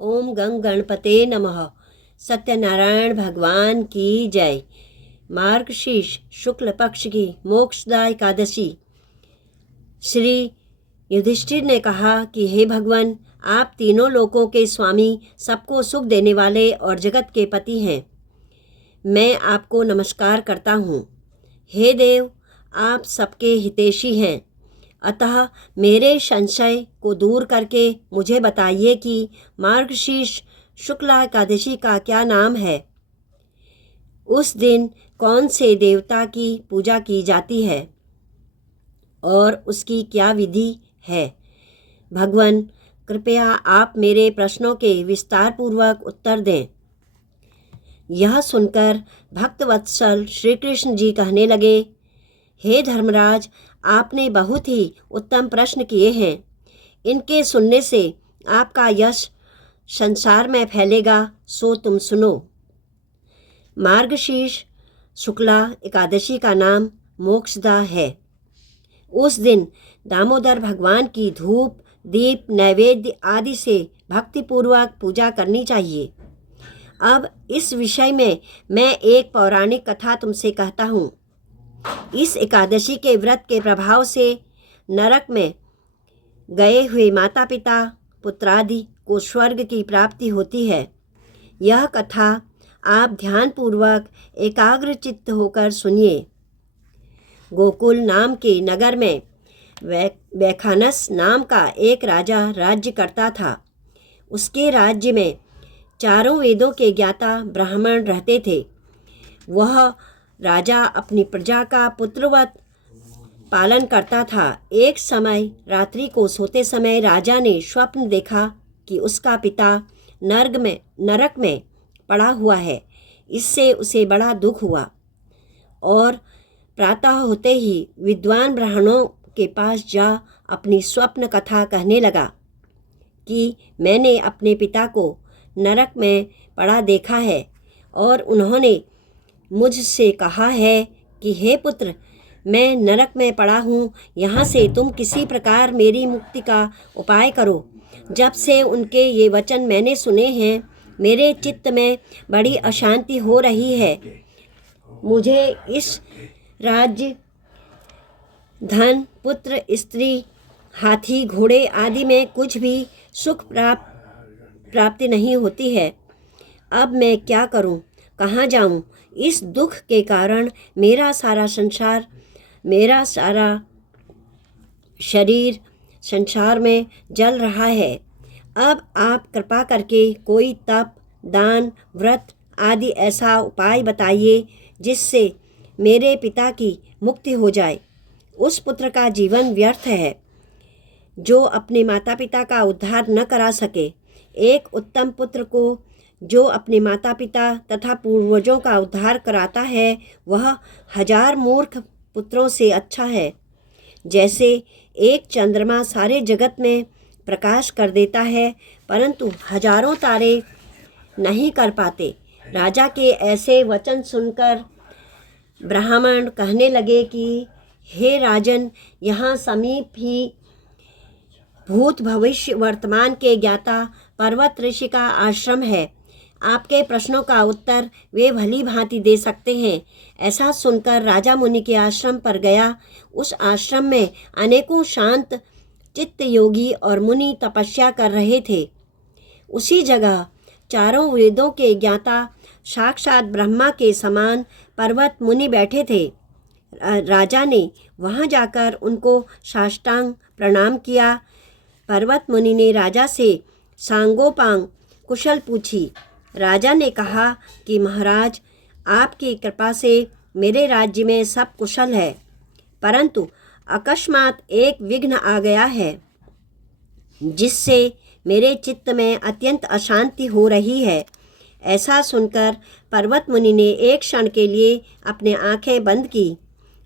ओम गंग गणपते नमः। सत्यनारायण भगवान की जय। मार्गशीर्ष शुक्ल पक्ष की मोक्षदा एकादशी। श्री युधिष्ठिर ने कहा कि हे भगवान, आप तीनों लोकों के स्वामी, सबको सुख देने वाले और जगत के पति हैं। मैं आपको नमस्कार करता हूँ। हे देव, आप सबके हितैषी हैं, अतः मेरे संशय को दूर करके मुझे बताइए कि मार्गशीर्ष शुक्ला एकादशी का क्या नाम है। उस दिन कौन से देवता की पूजा की जाती है और उसकी क्या विधि है। भगवान, कृपया आप मेरे प्रश्नों के विस्तार पूर्वक उत्तर दें। यह सुनकर भक्तवत्सल श्री कृष्ण जी कहने लगे, हे धर्मराज, आपने बहुत ही उत्तम प्रश्न किए हैं। इनके सुनने से आपका यश संसार में फैलेगा, सो तुम सुनो। मार्गशीर्ष शुक्ला एकादशी का नाम मोक्षदा है। उस दिन दामोदर भगवान की धूप, दीप, नैवेद्य आदि से भक्तिपूर्वक पूजा करनी चाहिए। अब इस विषय में मैं एक पौराणिक कथा तुमसे कहता हूँ। इस एकादशी के व्रत के प्रभाव से नरक में गए हुए माता पिता, पुत्रादि को स्वर्ग की प्राप्ति होती है। यह कथा आप ध्यानपूर्वक एकाग्र चित्त होकर सुनिए। गोकुल नाम के नगर में वैखानस नाम का एक राजा राज्य करता था। उसके राज्य में चारों वेदों के ज्ञाता ब्राह्मण रहते थे। वह राजा अपनी प्रजा का पुत्रवत पालन करता था। एक समय रात्रि को सोते समय राजा ने स्वप्न देखा कि उसका पिता नरक में पड़ा हुआ है। इससे उसे बड़ा दुख हुआ और प्रातः होते ही विद्वान ब्राह्मणों के पास जा अपनी स्वप्न कथा कहने लगा कि मैंने अपने पिता को नरक में पड़ा देखा है और उन्होंने मुझसे कहा है कि हे पुत्र, मैं नरक में पड़ा हूँ, यहाँ से तुम किसी प्रकार मेरी मुक्ति का उपाय करो। जब से उनके ये वचन मैंने सुने हैं, मेरे चित्त में बड़ी अशांति हो रही है। मुझे इस राज्य, धन, पुत्र, स्त्री, हाथी, घोड़े आदि में कुछ भी सुख प्राप्ति नहीं होती है। अब मैं क्या करूं, कहाँ जाऊं? इस दुख के कारण मेरा सारा संसार, मेरा सारा शरीर संसार में जल रहा है। अब आप कृपा करके कोई तप, दान, व्रत आदि ऐसा उपाय बताइए जिससे मेरे पिता की मुक्ति हो जाए। उस पुत्र का जीवन व्यर्थ है जो अपने माता पिता का उद्धार न करा सके। एक उत्तम पुत्र को जो अपने माता पिता तथा पूर्वजों का उद्धार कराता है, वह 1000 मूर्ख पुत्रों से अच्छा है। जैसे एक चंद्रमा सारे जगत में प्रकाश कर देता है, परंतु हजारों तारे नहीं कर पाते। राजा के ऐसे वचन सुनकर ब्राह्मण कहने लगे कि हे राजन, यहाँ समीप ही भूत, भविष्य, वर्तमान के ज्ञाता पर्वत ऋषि का आश्रम है। आपके प्रश्नों का उत्तर वे भली भांति दे सकते हैं। ऐसा सुनकर राजा मुनि के आश्रम पर गया। उस आश्रम में अनेकों शांत चित्त योगी और मुनि तपस्या कर रहे थे। उसी जगह चारों वेदों के ज्ञाता साक्षात ब्रह्मा के समान पर्वत मुनि बैठे थे। राजा ने वहां जाकर उनको साष्टांग प्रणाम किया। पर्वत मुनि ने राजा से सांगोपांग कुशल पूछी। राजा ने कहा कि महाराज, आपकी कृपा से मेरे राज्य में सब कुशल है, परंतु अकस्मात एक विघ्न आ गया है जिससे मेरे चित्त में अत्यंत अशांति हो रही है। ऐसा सुनकर पर्वत मुनि ने एक क्षण के लिए अपने आंखें बंद की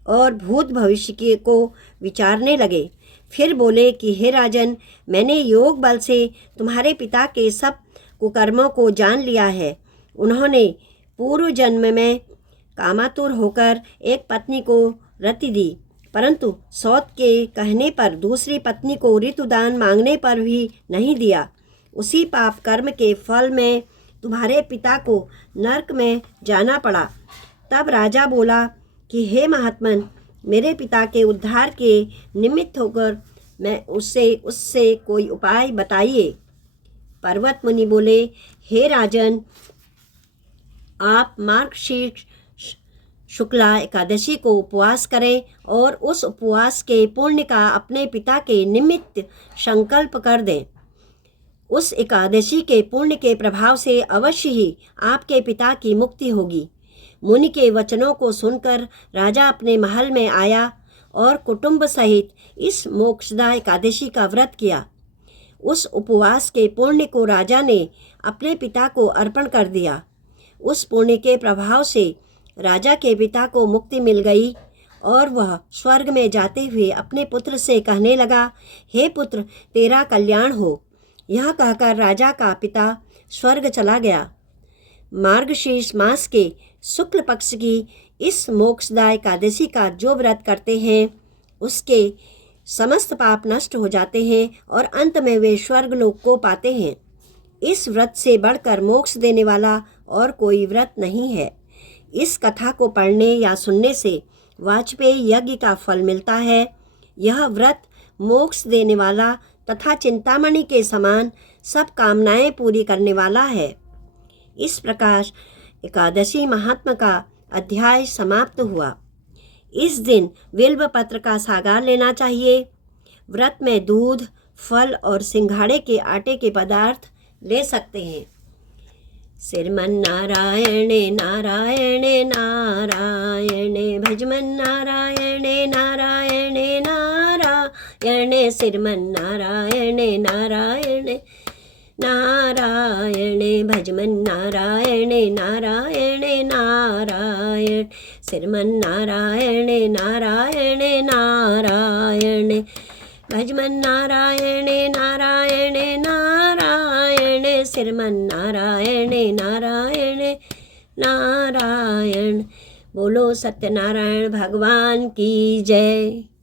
और भूत भविष्य को विचारने लगे। फिर बोले कि हे राजन, मैंने योग बल से तुम्हारे पिता के सब कुकर्मों को जान लिया है। उन्होंने पूर्व जन्म में कामातुर होकर एक पत्नी को रति दी, परंतु सौत के कहने पर दूसरी पत्नी को ऋतुदान मांगने पर भी नहीं दिया। उसी पाप कर्म के फल में तुम्हारे पिता को नरक में जाना पड़ा। तब राजा बोला कि हे महात्मन, मेरे पिता के उद्धार के निमित्त होकर मैं उससे कोई उपाय बताइए। पर्वत मुनि बोले, हे राजन, आप मार्गशीर्ष शुक्ला एकादशी को उपवास करें और उस उपवास के पुण्य का अपने पिता के निमित्त संकल्प कर दें। उस एकादशी के पुण्य के प्रभाव से अवश्य ही आपके पिता की मुक्ति होगी। मुनि के वचनों को सुनकर राजा अपने महल में आया और कुटुंब सहित इस मोक्षदा एकादशी का व्रत किया। उस उपवास के पुण्य को राजा ने अपने पिता को अर्पण कर दिया। उस पुण्य के प्रभाव से राजा के पिता को मुक्ति मिल गई और वह स्वर्ग में जाते हुए अपने पुत्र से कहने लगा, हे पुत्र, तेरा कल्याण हो। यह कहकर राजा का पिता स्वर्ग चला गया। मार्गशीर्ष मास के शुक्ल पक्ष की इस मोक्षदा एकादशी का जो व्रत करते हैं उसके समस्त पाप नष्ट हो जाते हैं और अंत में वे स्वर्ग लोक को पाते हैं। इस व्रत से बढ़कर मोक्ष देने वाला और कोई व्रत नहीं है। इस कथा को पढ़ने या सुनने से वाजपेयी यज्ञ का फल मिलता है। यह व्रत मोक्ष देने वाला तथा चिंतामणि के समान सब कामनाएं पूरी करने वाला है। इस प्रकार एकादशी महात्मा का अध्याय समाप्त हुआ। इस दिन बिल्व पत्र का सागार लेना चाहिए। व्रत में दूध, फल और सिंघाड़े के आटे के पदार्थ ले सकते हैं। श्रीमन नारायणे नारायणे नारायणे भजमन नारायणे नारायणे नारायणे श्रीमन नारायणे नारायणे नारायणे भजमन नारायणे नारायणे नारायण श्रीमन नारायणे नारायणे नारायणे भजमन नारायणे नारायणे नारायणे श्रीमन नारायणे नारायणे नारायण। बोलो सत्यनारायण भगवान की जय।